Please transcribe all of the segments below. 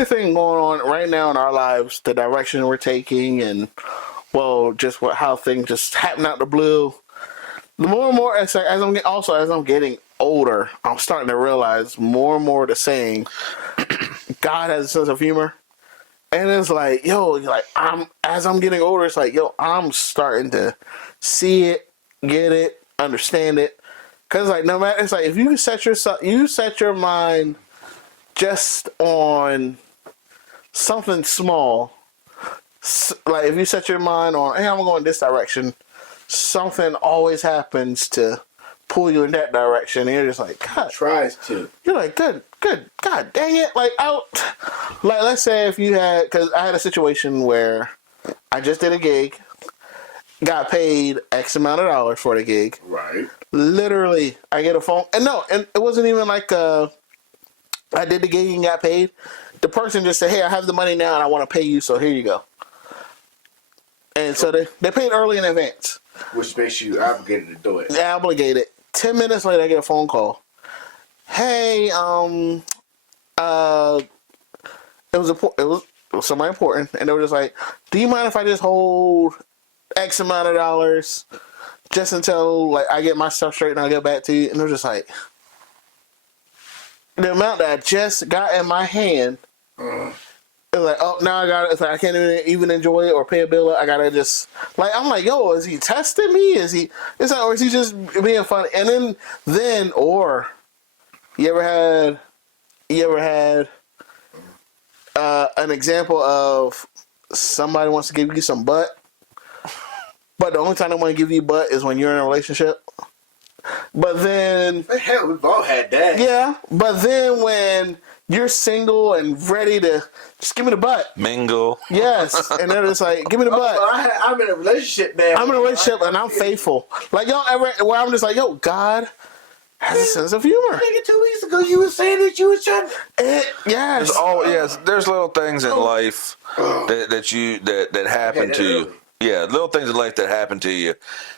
everything going on right now in our lives, the direction we're taking, and just how things just happen out the blue. The more and more, as I'm getting older, I'm starting to realize more and more the saying, God has a sense of humor. And it's like, as I'm getting older, it's like, I'm starting to see it, get it, understand it. Cause like, no matter, it's like, if you set your mind just on something small, like if you set your mind on, hey, I'm going this direction, something always happens to pull you in that direction, and you're just like, God. Tries to. You're like, good, God dang it. Like, let's say if you had, because I had a situation where I just did a gig, got paid X amount of dollars for the gig. Right. Literally, I get a phone, and it wasn't even like, I did the gig and got paid. The person just said, hey, I have the money now and I want to pay you, so here you go. And so they paid early in advance. Which makes you obligated to do it. Yeah, obligated. 10 minutes later, I get a phone call. Hey, it was somebody important, and they were just like, do you mind if I just hold X amount of dollars just until like I get my stuff straight and I'll get back to you? And they're just like, the amount that I just got in my hand, it's like, oh, now I got it. It's like I can't even enjoy it or pay a bill. I gotta just I'm like, yo, is he testing me? Or is he just being funny? And then or you ever had an example of somebody wants to give you some butt, but the only time they want to give you butt is when you're in a relationship? But then, hell, we've all had that. Yeah, but then when you're single and ready to just give me the butt, mingle. Yes, and they're just like, give me the butt. I'm in a relationship now. I'm in a relationship and I'm faithful. Like, y'all ever where I'm just like, yo, God has a sense of humor. I think 2 weeks ago you were saying that you was trying. Yes. There's little things in life that happen to you. Yeah, little things in life that happen to you,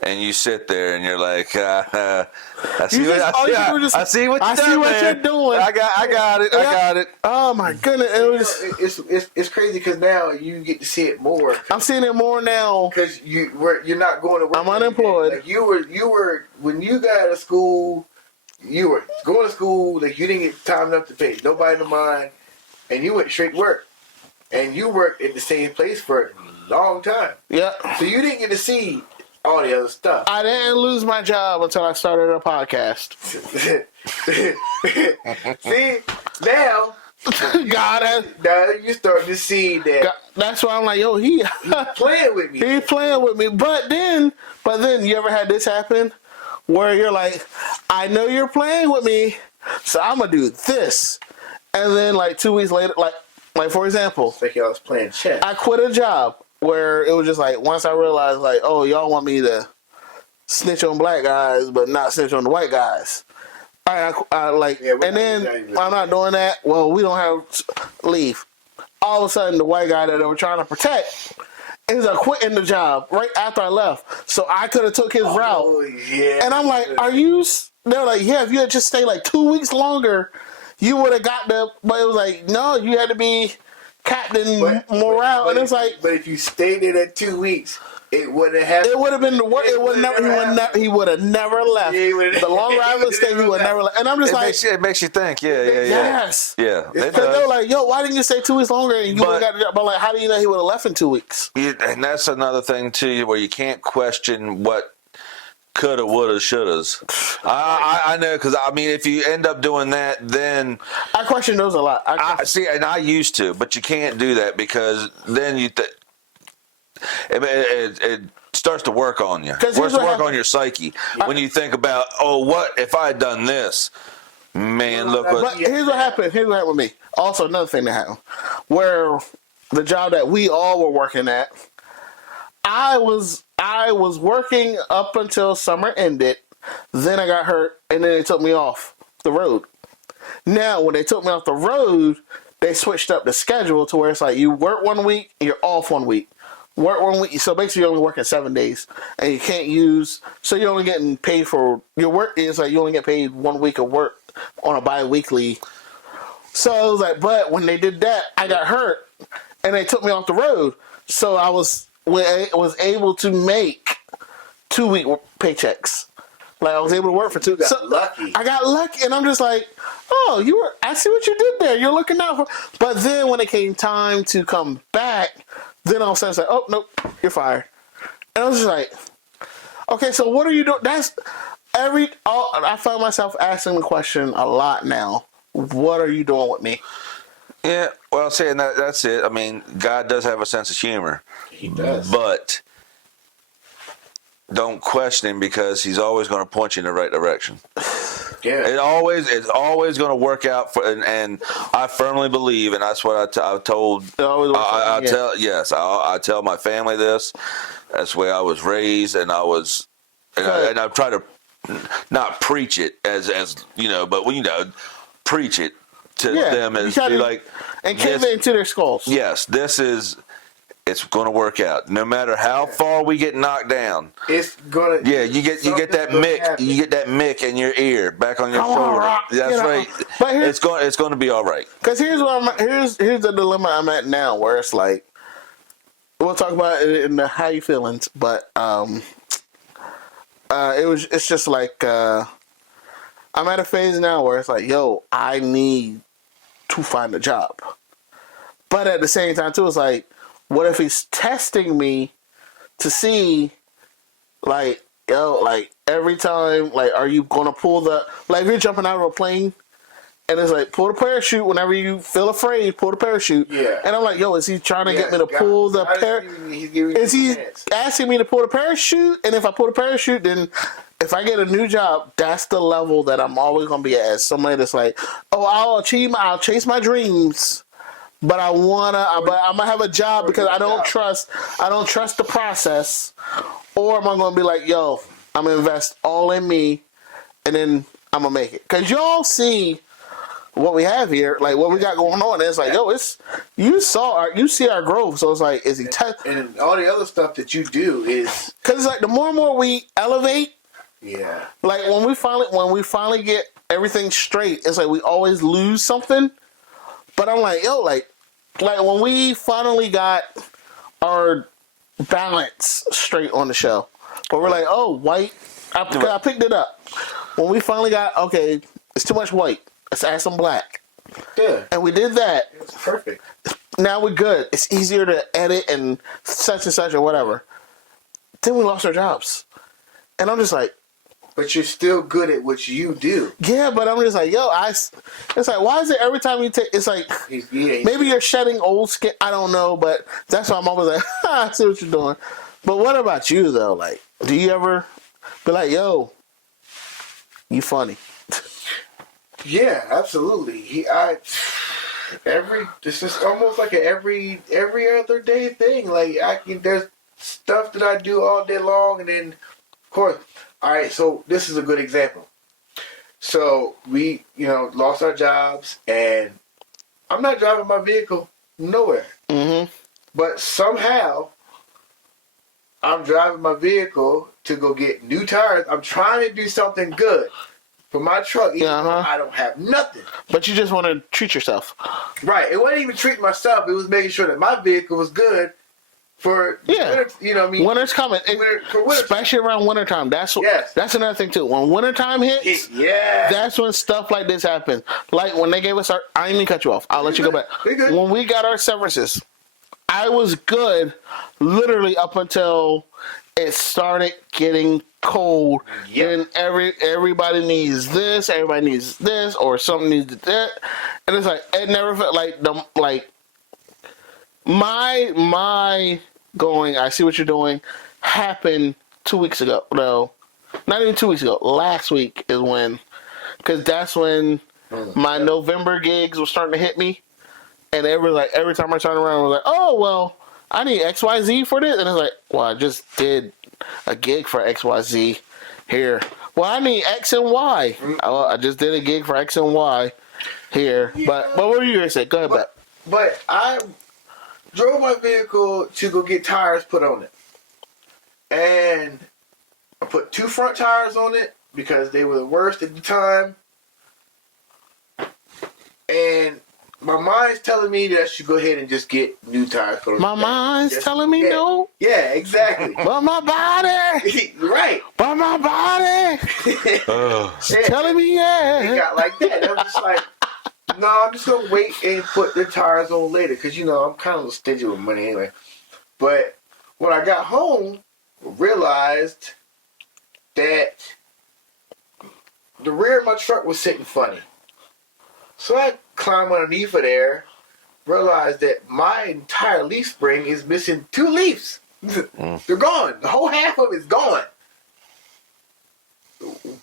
and you sit there and you're like, I see what you're doing. I got it. Oh my goodness! It's crazy because now you get to see it more. I'm seeing it more now because you're not going to work. I'm unemployed. Like you were when you got out of school. You were going to school. Like you didn't get time enough to pay nobody to mind, and you went straight to work, and you worked at the same place for long time. Yeah. So you didn't get to see all the other stuff. I didn't lose my job until I started a podcast. See, now now you starting to see that. That's why I'm like, yo, he's playing with me. He's playing with me. But then you ever had this happen where you're like, I know you're playing with me, so I'm gonna do this, and then like 2 weeks later, like for example, it's like y'all was playing chess. I quit a job where it was just like, once I realized like, oh, y'all want me to snitch on black guys but not snitch on the white guys. And then I'm not doing that. Well, we don't have leave. All of a sudden, the white guy that they were trying to protect ends up quitting the job right after I left. So I could have took his route. Yeah. And I'm like, are you? They're like, yeah, if you had just stayed like 2 weeks longer, you would have got the. But it was like, no, you had to be Captain Morale. And it's like, but if you stayed in that 2 weeks, it wouldn't have happened. It would have been the worst. He would have never left. The longer I would stay, he would never left. And I'm just it makes you think. Yeah. Yes. Yeah. Because they're like, yo, why didn't you stay 2 weeks longer? And you would have got the job. But like, how do you know he would have left in 2 weeks? And that's another thing too, where you can't question what coulda, woulda, shouldas. I know, because I mean, if you end up doing that, then I question those a lot. I see, and I used to, but you can't do that because then it starts to work on you. It starts to work on your psyche when you think about, oh, what if I had done this? Man, look what. But here's what happened. Here's what happened with me. Also, another thing that happened, where the job that we all were working at, I was working up until summer ended. Then I got hurt, and then they took me off the road. Now, when they took me off the road, they switched up the schedule to where it's like you work 1 week and you're off 1 week. Work 1 week, so basically you're only working 7 days, and you can't use. So you're only getting paid for your work. Is like you only get paid 1 week of work on a bi-weekly So it was like, but when they did that, I got hurt, and they took me off the road. So I was able to make 2-week paychecks. Like I was able to work for 2. So lucky. I got lucky, and I'm just like, oh, I see what you did there. You're looking out for. But then when it came time to come back, then all of a sudden it's like, oh nope, you're fired. And I was just like, okay, so what are you doing? I find myself asking the question a lot now. What are you doing with me? Yeah, well, saying that's it. I mean, God does have a sense of humor. He does. But don't question him because he's always going to point you in the right direction. Yeah. It's always going to work out for, and I firmly believe, and that's what I told. I tell my family this. That's the way I was raised, and I try to not preach it as but preach it to them as be like, and cave it into their skulls. Yes, it's going to work out. No matter how far we get knocked down, it's gonna. Yeah, you get that mick. Happen. You get that mick in your ear, back on your shoulder. That's right. But it's going to be all right. Because here's the dilemma I'm at now, where it's like, we'll talk about it in the how you feelings, but it's just like I'm at a phase now where it's like, yo, I need to find a job, but at the same time too, it's like, what if he's testing me to see, like, yo, like, every time, like, are you going to pull if you're jumping out of a plane, and it's like, pull the parachute whenever you feel afraid, pull the parachute. Yeah. And I'm like, yo, is he trying to get me to pull the parachute? Is he asking me to pull the parachute? And if I pull the parachute, then if I get a new job, that's the level that I'm always going to be at. As somebody that's like, oh, I'll chase my dreams. But I'm gonna have a job because I don't trust the process, or am I gonna be like, yo, I'm gonna invest all in me, and then I'm gonna make it? Cause y'all see what we have here, like what we got going on. And it's like, yo, you see our growth. So it's like, is he? And all the other stuff that you do is because it's like the more and more we elevate. Yeah. Like when we finally get everything straight, it's like we always lose something. But I'm like, yo, like when we finally got our balance straight on the show, but we're like, oh, white. I picked it up. When we finally got, okay, it's too much white. Let's add some black. Yeah. And we did that. It was perfect. Now we're good. It's easier to edit and such or whatever. Then we lost our jobs. And I'm just like, but you're still good at what you do. Yeah, but I'm just like, yo, it's like, why is it every time you take, it's like, maybe you're shedding old skin, I don't know, but that's why I'm always like, I see what you're doing. But what about you, though? Like, do you ever be like, yo, you funny? Yeah, absolutely. It's just almost like every other day thing. Like, there's stuff that I do all day long, and then, of course, all right, so this is a good example. So we, lost our jobs, and I'm not driving my vehicle nowhere. Mm-hmm. But somehow, I'm driving my vehicle to go get new tires. I'm trying to do something good for my truck, even though I don't have nothing. But you just want to treat yourself. Right. It wasn't even treating myself. It was making sure that my vehicle was good. For winter, winter's coming, especially around wintertime. That's another thing too. When wintertime hits, that's when stuff like this happens. Like when they gave us I didn't mean to cut you off. I'll let you go back. When we got our severances, I was good, literally up until it started getting cold. And everybody needs this, or something needs that, and it's like it never felt like my going, I see what you're doing, happened 2 weeks ago. No, not even 2 weeks ago. Last week is when, because that's when my November gigs were starting to hit me. And every time I turn around, I was like, oh, well, I need XYZ for this. And it's like, well, I just did a gig for XYZ here. Well, I need X and Y. I just did a gig for X and Y here. Yeah. But what were you going to say? Go ahead, Matt. But I drove my vehicle to go get tires put on it. And I put 2 front tires on it because they were the worst at the time. And my mind's telling me that I should go ahead and just get new tires. My mind's telling me no. Yeah, exactly. But my body. Right. But my body. Telling me yeah. It got like that. I'm just like, no, I'm just going to wait and put the tires on later. Because, you know, I'm kind of stingy with money anyway. But when I got home, realized that the rear of my truck was sitting funny. So I climbed underneath of there, realized that my entire leaf spring is missing 2 leaves. They're gone. The whole half of it's gone.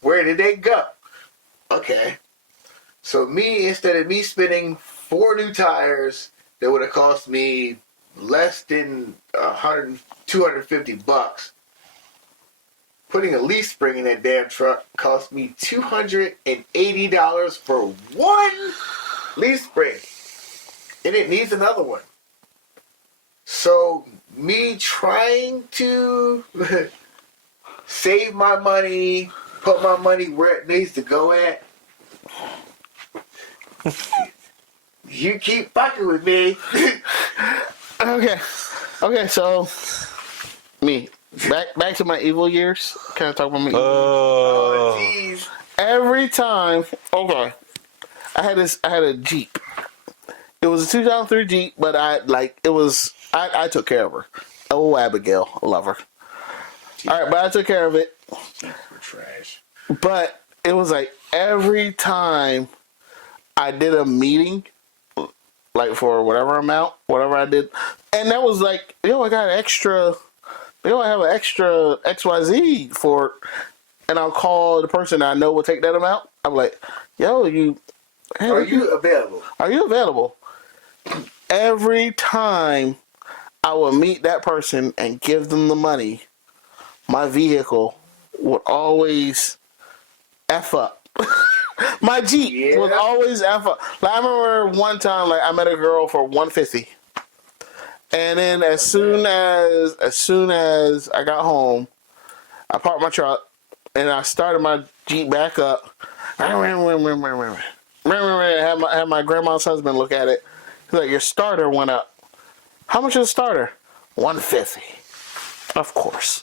Where did they go? Okay. So instead of me spending 4 new tires that would have cost me less than $250, putting a leaf spring in that damn truck cost me $280 for 1 leaf spring. And it needs another one. So me trying to save my money, put my money where it needs to go at, you keep fucking with me. Okay, so me. Back to my evil years. Can I talk about my evil years? Oh, jeez. Every time, okay, I had a Jeep. It was a 2003 Jeep, but I took care of her. Oh, Abigail, I love her. All right, but I took care of it. We're trash. But it was like every time I did a meeting, like for whatever amount, whatever I did, and that was like, I got an extra. I have an extra XYZ for, and I'll call the person I know will take that amount. I'm like, are you available? Are you available? Every time I would meet that person and give them the money, my vehicle would always F up. My Jeep would always F up. Like, I remember one time, I met a girl for $150. And then as soon as I got home, I parked my truck and I started my Jeep back up. I had my grandma's husband look at it. He's like, your starter went up. How much is the starter? $150. Of course.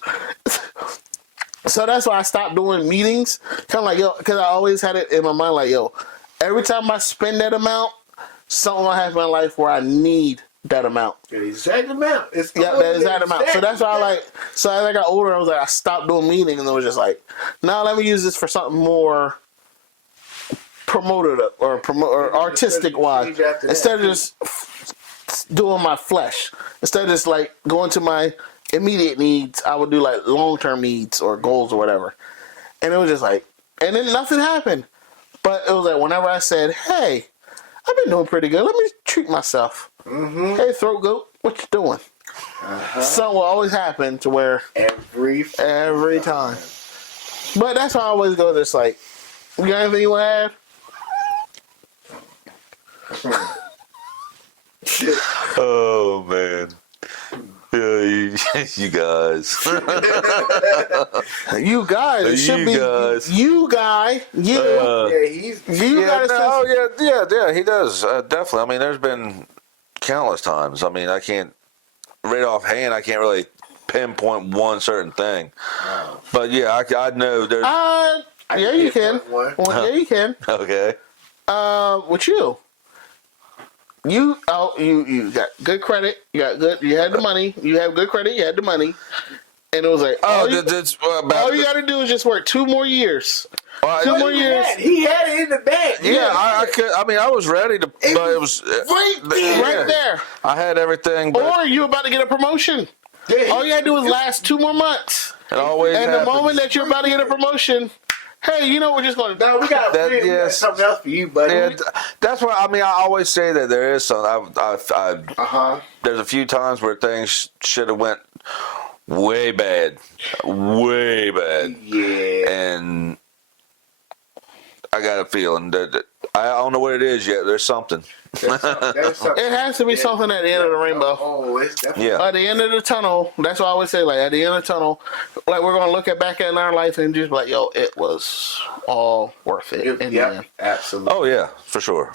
So that's why I stopped doing meetings. Kind of like, because I always had it in my mind like, every time I spend that amount, something will happen in my life where I need that amount. The exact amount. That exact amount. So that's why so as I got older, I was like, I stopped doing meetings and it was just like, now let me use this for something more promoted or artistic wise. Instead of just doing my flesh. Instead of just going to my immediate needs, I would do long-term needs or goals or whatever. And it was just and then nothing happened. But it was whenever I said, hey, I've been doing pretty good. Let me treat myself. Mm-hmm. Hey, throat goat, what you doing? Something will always happen to where every time. But that's why I always go this you got anything you want to add? Oh man. Yeah, you guys. You guys. It should be guys. You guy. You. Yeah, he does. Definitely. I mean, there's been countless times. I mean, I can't, right offhand, I can't really pinpoint one certain thing. But yeah, I know there's. Yeah, you can. Yeah, you can. Okay. With you. You got good credit. You had the money. You have good credit. You had the money, and it was all you got to do is just work 2 more years. 2 more years. He had it in the bank. Yeah, I could. I mean, I was ready to. It was right there. I had everything. Or you about to get a promotion. Yeah, all you had to do was last 2 more months. It always. And the moment that you're about to get a promotion. Hey, we're just going to... No, we got something else for you, buddy. Yeah, that's why, I always say that there is something. There's a few times where things should have went way bad. Way bad. Yeah. And I got a feeling that I don't know what it is yet. There's something. There's something. It has to be something at the end of the rainbow. It's definitely. Yeah. At the end of the tunnel, that's why I always say, at the end of the tunnel, we're going to look back at our life and just be like, it was all worth it in the end. Absolutely. Oh, yeah, for sure.